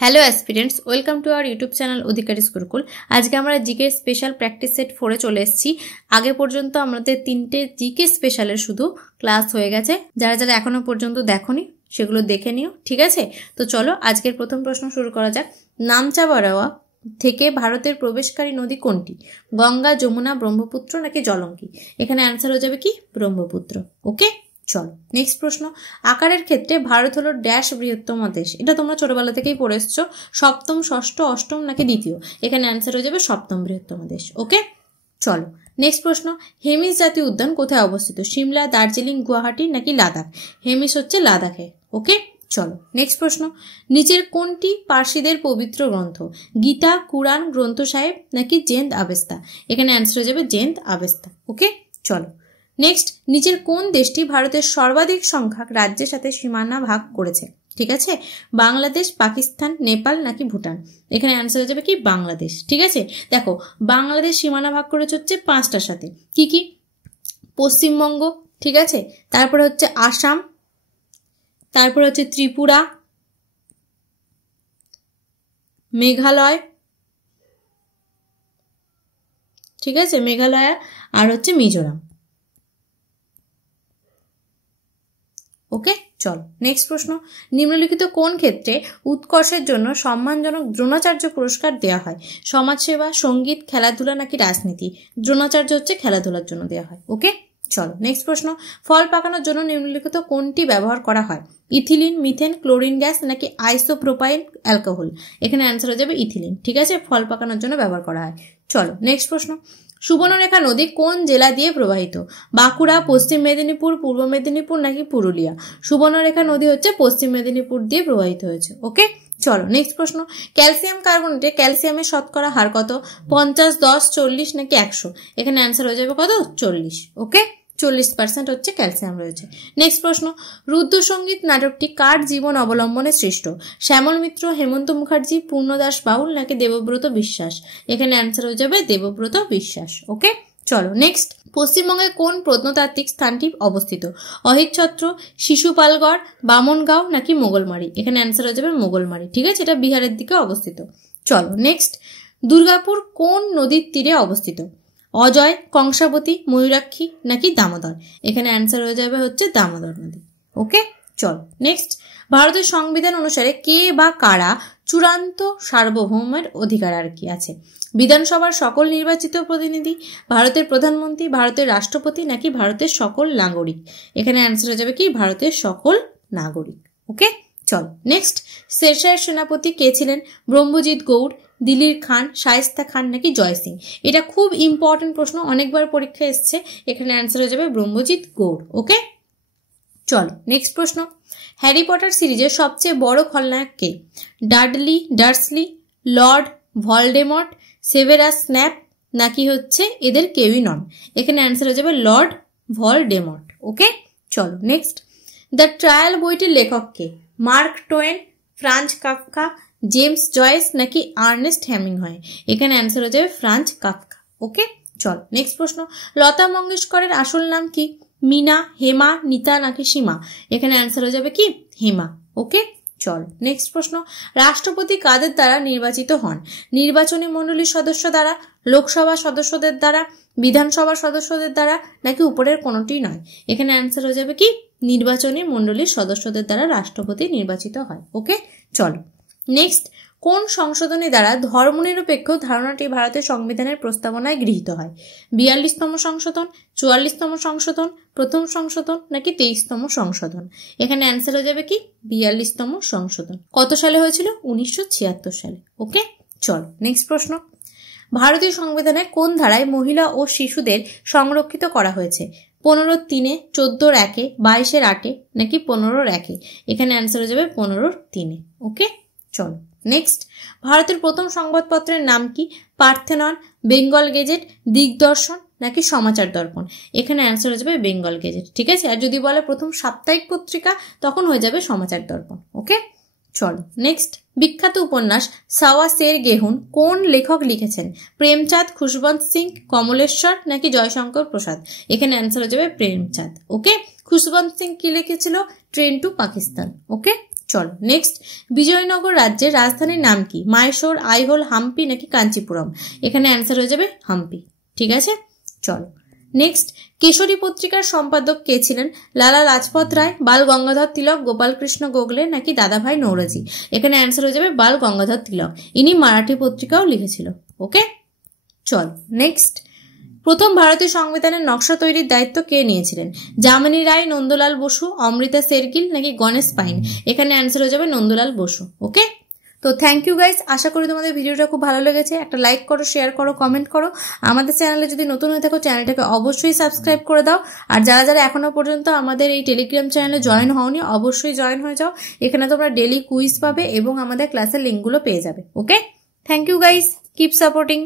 Hello aspirants, welcome to our YouTube channel Adhikaris Gurukul. আজকে আমরা GK special practice set 4-এ চলে এসেছি। আগে পর্যন্ত আমাদের 3টে জিকে স্পেশালের শুধু ক্লাস হয়ে গেছে। যারা যারা এখনো পর্যন্ত দেখোনি সেগুলো দেখে নিও, ঠিক আছে? তো চলো আজকের প্রথম প্রশ্ন শুরু করা যাক। নামচা বারাওয়া থেকে ভারতের প্রবেশকারী নদী কোনটি? গঙ্গা, যমুনা, ব্রহ্মপুত্র নাকি জলঙ্কি? এখানে অ্যান্সার হয়ে যাবে কি ব্রহ্মপুত্র। ওকে, চলো নেক্সট প্রশ্ন। আকারের ক্ষেত্রে ভারত হলো ড্যাশ বৃহত্তম দেশ। এটা তোমরা ছোটবেলা থেকেই পড়ে এসছো। সপ্তম, ষষ্ঠ, অষ্টম নাকি দ্বিতীয়? এখানে অ্যান্সার হয়ে যাবে সপ্তম বৃহত্তম দেশ। ওকে, চলো নেক্সট প্রশ্ন। হেমিস জাতীয় উদ্যান কোথায় অবস্থিত? সিমলা, দার্জিলিং, গুয়াহাটি নাকি লাদাখ? হেমিস হচ্ছে লাদাখে। ওকে, চলো নেক্সট প্রশ্ন। নিচের কোনটি পার্সিদের পবিত্র গ্রন্থ? গীতা, কুরআন, গ্রন্থ সাহেব নাকি জেন্দ আবেস্তা? এখানে অ্যান্সার হয়ে যাবে জেন্দ আবেস্তা। ওকে, চলো নেক্সট। নিচের কোন দেশটি ভারতের সর্বাধিক সংখ্যক রাজ্যের সাথে সীমানা ভাগ করেছে? ঠিক আছে, বাংলাদেশ, পাকিস্তান, নেপাল নাকি ভুটান? এখানে অ্যান্সার হয়ে যাবে কি বাংলাদেশ। ঠিক আছে, দেখো বাংলাদেশ সীমানা ভাগ করেছে হচ্ছে 5টার সাথে। কি কি? পশ্চিমবঙ্গ, ঠিক আছে, তারপরে হচ্ছে আসাম, তারপরে হচ্ছে ত্রিপুরা, মেঘালয়, ঠিক আছে, মেঘালয় আর হচ্ছে মিজোরাম। ওকে, চলো নেক্সট প্রশ্ন। নিম্নলিখিত কোন ক্ষেত্রে উৎকর্ষের জন্য সম্মানজনক দ্রোণাচার্য পুরস্কার দেওয়া হয়? সমাজসেবা, সঙ্গীত, খেলাধুলা নাকি রাজনীতি? দ্রোণাচার্য হচ্ছে খেলাধুলার জন্য দেওয়া হয়। ওকে, চলো নেক্সট প্রশ্ন। ফল পাকানোর জন্য নিম্নলিখিত কোনটি ব্যবহার করা হয়? ইথিলিন, মিথেন, ক্লোরিন গ্যাস নাকি আইসোপ্রোপাইল অ্যালকোহল? এখানে অ্যান্সার হয়ে যাবে ইথিলিন। ঠিক আছে, ফল পাকানোর জন্য ব্যবহার করা হয়। চলো নেক্সট প্রশ্ন। সুবর্ণরেখা নদী কোন জেলা দিয়ে প্রবাহিত? বাঁকুড়া, পশ্চিম মেদিনীপুর, পূর্ব মেদিনীপুর নাকি পুরুলিয়া? সুবর্ণরেখা নদী হচ্ছে পশ্চিম মেদিনীপুর দিয়ে প্রবাহিত হয়েছে। ওকে, চলো নেক্সট প্রশ্ন। ক্যালসিয়াম কার্বনেটে ক্যালসিয়ামের শতকরা হার কত? 50, 10, 40 নাকি 100? এখানে অ্যান্সার হয়ে যাবে কত? 40। ওকে, 40% হচ্ছে ক্যালসিয়াম রয়েছে। নেক্সট প্রশ্ন। রুদ্রসঙ্গীত নাটকটি কার জীবন অবলম্বনে সৃষ্ট? শ্যামল মিত্র, হেমন্ত মুখার্জি, পূর্ণদাস বাউল নাকি দেবব্রত বিশ্বাস? এখানে অ্যান্সার হয়ে যাবে দেবব্রত বিশ্বাস। ওকে, চলো নেক্সট। পশ্চিমবঙ্গে কোন প্রত্নতাত্ত্বিক স্থানটি অবস্থিত? অহিচ্ছত্র, শিশুপালগড়, বামনগাঁও নাকি মোগলমারি? এখানে অ্যান্সার হয়ে যাবে মোগলমারি। ঠিক আছে, এটা বিহারের দিকে অবস্থিত। চলো নেক্সট। দুর্গাপুর কোন নদীর তীরে অবস্থিত? অজয়, কংসাবতী, ময়ূরাক্ষী নাকি দামোদর? এখানে অ্যান্সার হয়ে যাবে হচ্ছে দামোদর নদী। ওকে, চলো নেক্সট। ভারতের সংবিধান অনুসারে কে বা কারা চূড়ান্ত সার্বভৌমের অধিকার আর কি আছে? বিধানসভার সকল নির্বাচিত প্রতিনিধি, ভারতের প্রধানমন্ত্রী, ভারতের রাষ্ট্রপতি নাকি ভারতের সকল নাগরিক? এখানে অ্যান্সার হয়ে যাবে কি ভারতের সকল নাগরিক। ওকে, চলো নেক্সট। শেরশাহের সেনাপতি কে ছিলেন? ব্রহ্মজিৎ গৌড়, দিলির খান, শায়েস্তা খান নাকি জয় সিং? এটা খুব ইম্পর্টেন্ট প্রশ্ন, অনেকবার পরীক্ষা এসছে। এখানে অ্যান্সার হয়ে যাবে ব্রহ্মজিৎ গৌড়। ওকে, চলো নেক্সট প্রশ্ন। হ্যারি পটার সিরিজের সবচেয়ে বড় খলনায়ক কে? Dudley, Dursley, Lord Voldemort, Severus Snape নাকি হচ্ছে এদের কেউই নন? এখানে অ্যান্সার হয়ে যাবে লর্ড ভলডেমর্ট। ওকে, চলো নেক্সট। দ্য ট্রায়াল বইটির লেখক কে? Mark Twain, Franz Kafka, James Joyce নাকি আর্নেস্ট হেমিংওয়ে? এখানে অ্যান্সার হয়ে যাবে ফ্রাঞ্জ কাফকা। ওকে, চলো নেক্সট প্রশ্ন। লতা মঙ্গেশকরের আসল নাম কি? মিনা, হেমা, নিতা নাকি সীমা? এখানে অ্যান্সার হয়ে যাবে কি হেমা। ওকে, চলো নেক্সট প্রশ্ন। রাষ্ট্রপতি কাদের দ্বারা নির্বাচিত হন? নির্বাচনী মণ্ডলীর সদস্য দ্বারা, লোকসভা সদস্যদের দ্বারা, বিধানসভার সদস্যদের দ্বারা নাকি উপরের কোনোটি নয়? এখানে অ্যান্সার হয়ে যাবে কি নির্বাচনী মণ্ডলীর সদস্যদের দ্বারা রাষ্ট্রপতি নির্বাচিত হয়। ওকে, চলো নেক্সট। কোন সংশোধনী দ্বারা ধর্মনিরপেক্ষ ধারণাটি ভারতের সংবিধানের প্রস্তাবনায় গৃহীত হয়? 42তম সংশোধন, 44তম সংশোধন, প্রথম সংশোধন নাকি 23তম সংশোধন? এখানে অ্যান্সার হয়ে যাবে কি 42তম সংশোধন। কত সালে হয়েছিল? 1976 সালে। ওকে, চলো নেক্সট প্রশ্ন। ভারতীয় সংবিধানে কোন ধারায় মহিলা ও শিশুদের সংরক্ষিত করা হয়েছে? 15-3, 14-1, 22-8 নাকি 15-1? এখানে অ্যান্সার হয়ে যাবে 15-3। ওকে, চলো নেক্সট। ভারতের প্রথম সংবাদপত্রের নাম কি? পার্থেনন, বেঙ্গল গেজেট, দিগদর্শন নাকি সমাচার দর্পণ? এখানে অ্যান্সার হয়ে যাবে বেঙ্গল গেজেট। ঠিক আছে, আর যদি বলে প্রথম সাপ্তাহিক পত্রিকা তখন হয়ে যাবে সমাচার দর্পণ। ওকে, চলো নেক্সট। বিখ্যাত উপন্যাস সাওয়া শের গেহুন কোন লেখক লিখেছেন? প্রেমচাঁদ, খুশবন্ত সিং, কমলেশ্বর নাকি জয়শঙ্কর প্রসাদ? এখানে অ্যান্সার হয়ে যাবে প্রেমচাঁদ। ওকে, খুশবন্ত সিং কি লিখেছিল? Train two Pakistan. ওকে, চলো নেক্সট, বিজয়নগর রাজ্যের রাজধানীর নাম কি? মাইসোর, আইহোল, হাম্পি নাকি কাঞ্চিপুরম? এখানে অ্যান্সার হয়ে যাবে হাম্পি। ঠিক আছে, চলো নেক্সট, কেশরী পত্রিকার সম্পাদক কে ছিলেন? লালা লাজপত রায়, বাল গঙ্গাধর তিলক, গোপালকৃষ্ণ গোখলে নাকি দাদাভাই নৌরোজি? এখানে অ্যান্সার হয়ে যাবে বাল গঙ্গাধর তিলক। ইনি মারাঠি পত্রিকাও লিখেছিল। ওকে, চল নেক্সট, প্রথম ভারতীয় সংবিধানের নকশা তৈরির দায়িত্ব কে নিয়েছিলেন? যামিনী রায়, নন্দলাল বসু, অমৃতা শেরগিল নাকি গণেশ পাইন? এখানে অ্যান্সার হয়ে যাবে নন্দলাল বসু। ওকে, তো থ্যাংক ইউ গাইস, আশা করি তোমাদের ভিডিওটা খুব ভালো লেগেছে। একটা লাইক করো, শেয়ার করো, কমেন্ট করো। আমাদের চ্যানেলে যদি নতুন হয়ে থাকো চ্যানেলটাকে অবশ্যই সাবস্ক্রাইব করে দাও। আর যারা যারা এখনো পর্যন্ত আমাদের এই টেলিগ্রাম চ্যানেলে জয়েন হওনি অবশ্যই জয়েন হয়ে যাও। এখানে তোমরা ডেলি কুইজ পাবে এবং আমাদের ক্লাসের লিঙ্কগুলো পেয়ে যাবে। Okay, thank you guys, keep supporting.